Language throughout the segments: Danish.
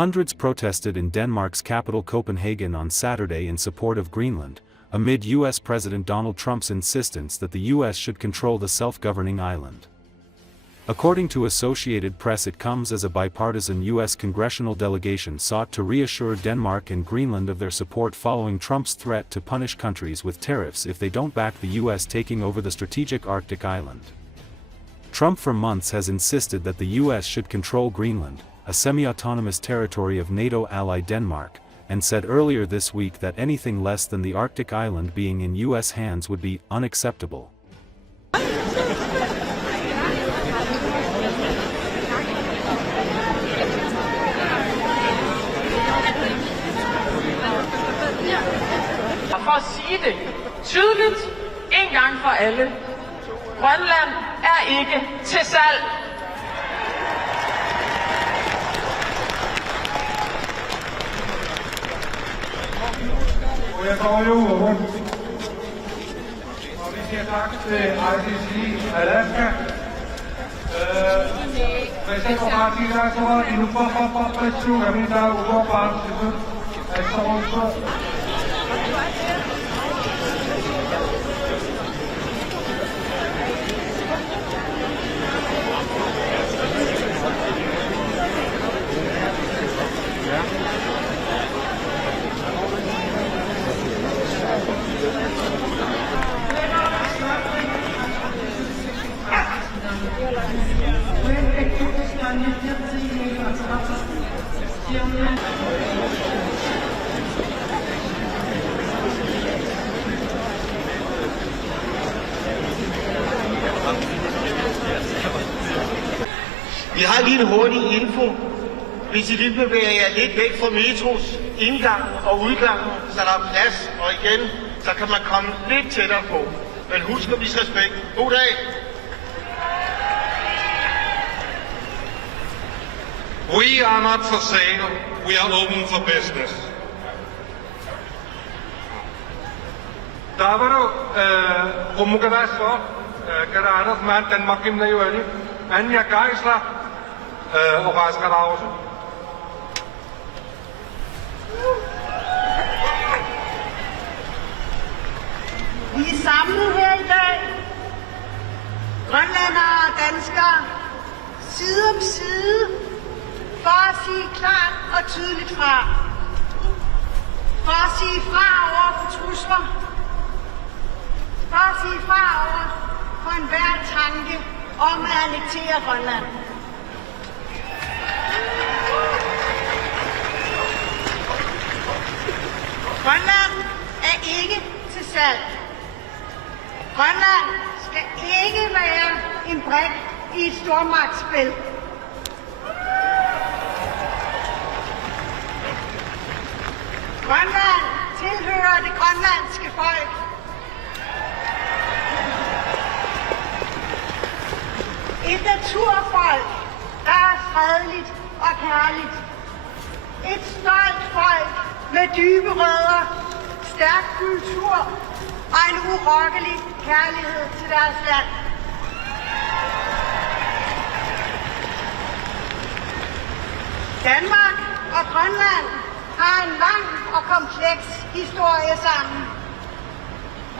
Hundreds protested in Denmark's capital Copenhagen on Saturday in support of Greenland, amid U.S. President Donald Trump's insistence that the U.S. should control the self-governing island. According to Associated Press, it comes as a bipartisan U.S. congressional delegation sought to reassure Denmark and Greenland of their support following Trump's threat to punish countries with tariffs if they don't back the U.S. taking over the strategic Arctic island. Trump for months has insisted that the U.S. should control Greenland, a semi-autonomous territory of NATO ally Denmark, and said earlier this week that anything less than the Arctic island being in U.S. hands would be unacceptable. For at sige det tydeligt en gang for alle. Grønland er ikke til salg. Jeg går jo rundt, og vi siger tak til ICC Alaska. Questo particolare in un po' pressione, mi dà un po' parte, è stato Vi har lige en hurtig info. Hvis I lige bevæger jer lidt væk fra metros indgang og udgang, så der er plads, og igen, så kan man komme lidt tættere på. Men husk at vise respekt. God dag! We are not for sale, we are open for business. Davaro, Romugadaso, Garados, Man, Danmark, Gimnajueli, Anja Geisler, og Rasgadausen. Vi er samlet her i dag, grønlændere og danskere, side om side, for at sige klart og tydeligt fra. For at sige fra over for trusler. For at sige fra over for enhver tanke om at annektere Grønland. Grønland er ikke til salg. Grønland skal ikke være en brik i et stormagtsspil. Grønland tilhører det grønlandske folk. Et naturfolk, der er fredeligt og kærligt. Et stolt folk med dybe rødder, stærk kultur og en urokkelig kærlighed til deres land. Danmark og Grønland har en lang og kompleks historie sammen.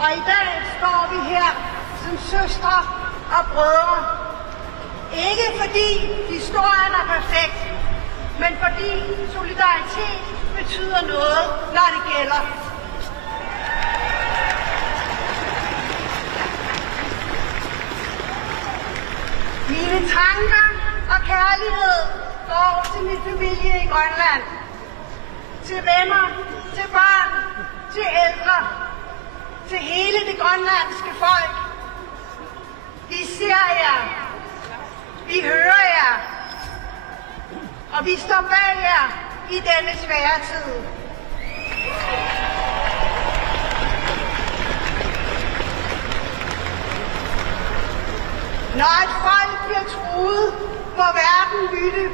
Og i dag står vi her som søstre og brødre. Ikke fordi historien er perfekt, men fordi solidaritet betyder noget, når det gælder. Mine tanker og kærlighed går til min familie i Grønland. Til venner, til børn, til ældre, til hele det grønlandske folk. Vi ser jer, vi hører jer, og vi står bag jer i denne svære tid. Når et folk bliver truet, må verden lytte.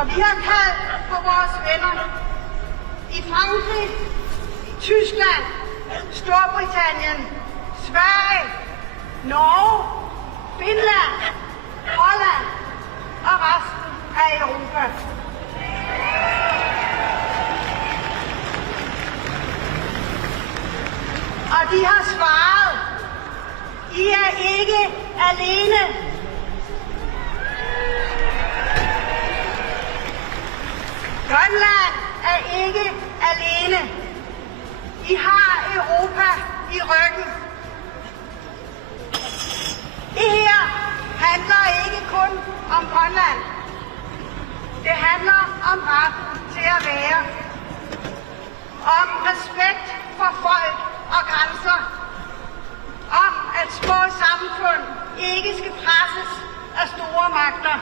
Og vi har kaldt på vores venner i Frankrig, Tyskland, Storbritannien, Sverige, Norge, Finland, Holland og resten af Europa. ikke alene. I har Europa i ryggen. Det her handler ikke kun om Grønland. Det handler om retten til at være. Om respekt for folk og grænser. Om at små samfund ikke skal presses af store magter.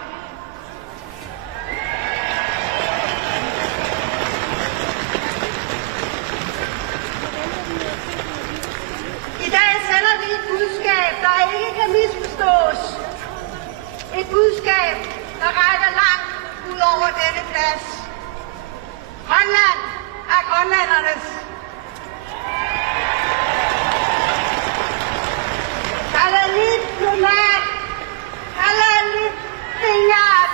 I dag sender vi et budskab, der ikke kan misforstås. Et budskab, der rækker langt ud over denne plads. Grønland er grønlændernes. Kalalit Numat. Kalalit Fingat.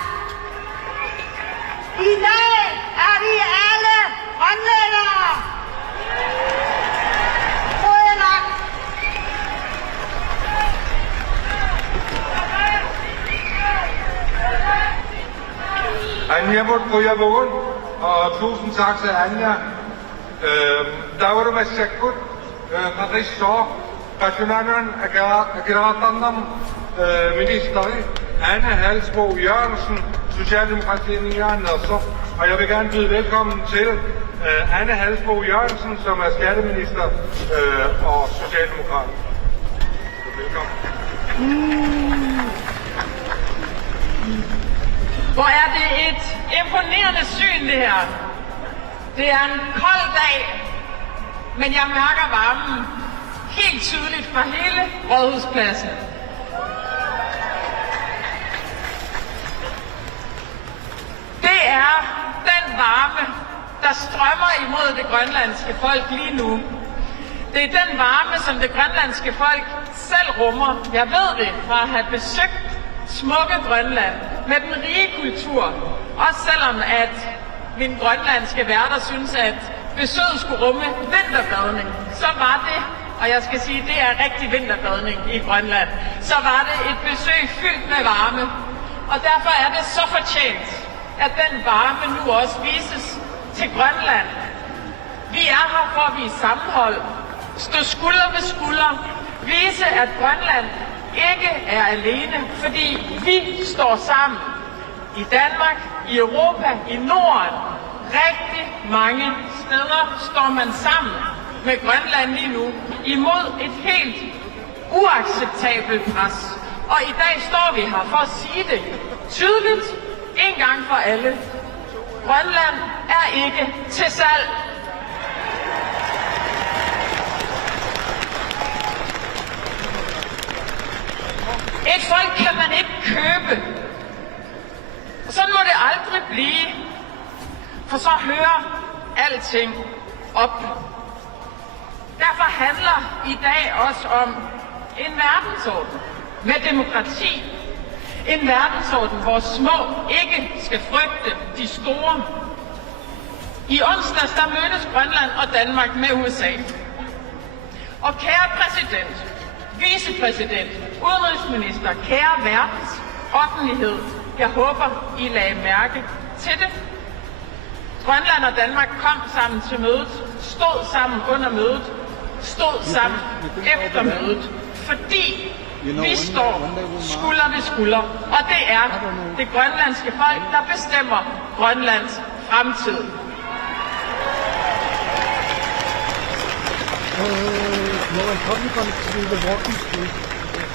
I dag er vi alle grønlændere. Anja Mutkoyavogun, og tusind tak til Anja. Der var du med Sekut, Patrice, Rationalen Ageratanam, minister Anne Halsbo Jørgensen, Socialdemokratiet Jørgen Nelson. Og jeg vil gerne byde velkommen til Anne Halsbo Jørgensen, som er skatteminister og socialdemokrat. Velkommen. Hvor er det et imponerende syn, det her. Det er en kold dag, men jeg mærker varmen helt tydeligt fra hele Rådhuspladsen. Det er den varme, der strømmer imod det grønlandske folk lige nu. Det er den varme, som det grønlandske folk selv rummer. Jeg ved det fra at have besøgt smukke Grønland med den rige kultur. Også selvom at mine grønlandske værter synes, at besøget skulle rumme vinterbadning, så var det, og jeg skal sige, det er rigtig vinterbadning i Grønland, så var det et besøg fyldt med varme. Og derfor er det så fortjent, at den varme nu også vises til Grønland. Vi er her for at vise sammenhold, stå skulder ved skulder, vise, at Grønland ikke er alene, fordi vi står sammen. I Danmark, i Europa, i Norden, rigtig mange steder står man sammen med Grønland lige nu imod et helt uacceptabelt pres. Og i dag står vi her for at sige det tydeligt, en gang for alle. Grønland er ikke til salg. Et folk kan man ikke købe. Sådan må det aldrig blive. For så hører alting op. Derfor handler i dag også om en verdensorden med demokrati. En verdensorden, hvor små ikke skal frygte de store. I onsdags der mødtes Grønland og Danmark med USA. Og kære præsident, vicepræsident, udenrigsminister, kære verdens offentlighed, jeg håber, I lagde mærke til det. Grønland og Danmark kom sammen til mødet, stod sammen under mødet, stod sammen efter mødet, fordi vi står skulder ved skulder, og det er det grønlandske folk, der bestemmer Grønlands fremtid.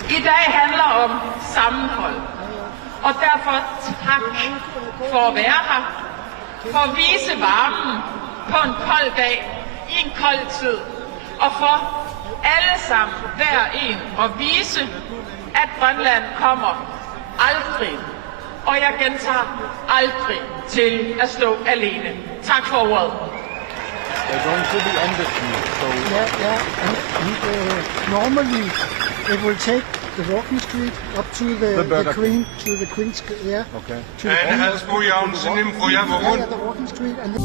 I dag handler om sammenhold, og derfor tak for at være her, for at vise varmen på en kold dag, i en kold tid, og for alle sammen, hver en, at vise, at Grønland kommer aldrig, og jeg gentager aldrig, til at stå alene. Tak for ordet. They're going to the embassy, so... Normally, it will take the walking street up to the Queen, Okay. to Anne Halsbo Jørgensen, the walking street, and